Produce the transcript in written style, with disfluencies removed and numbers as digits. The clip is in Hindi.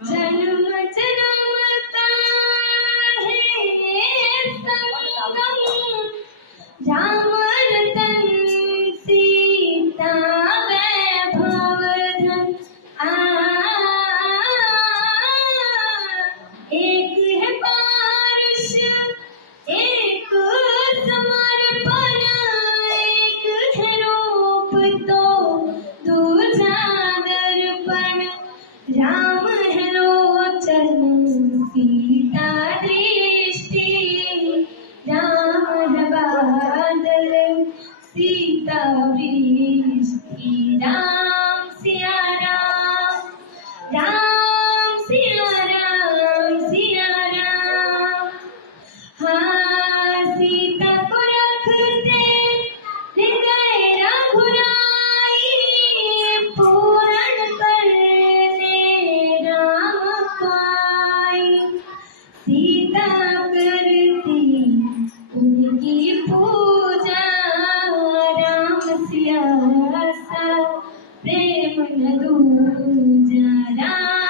जन्म जन्म का है संगम, राम रतन सीता वैभव धन। एक है पारुष एक समर्पण, एक है रूप तो दूजा दर्पण। राम है लोचन सीता दृष्टि, राम है बादल सीता वृष्टि। राम सिया राम, राम सिया राम, सिया राम। हाँ सीता को रखते हृदय रघुराई, पूर्ण करने राम पाई। सीता करती उनकी पूजा, राम सिया सा प्रेम न दूजा। राम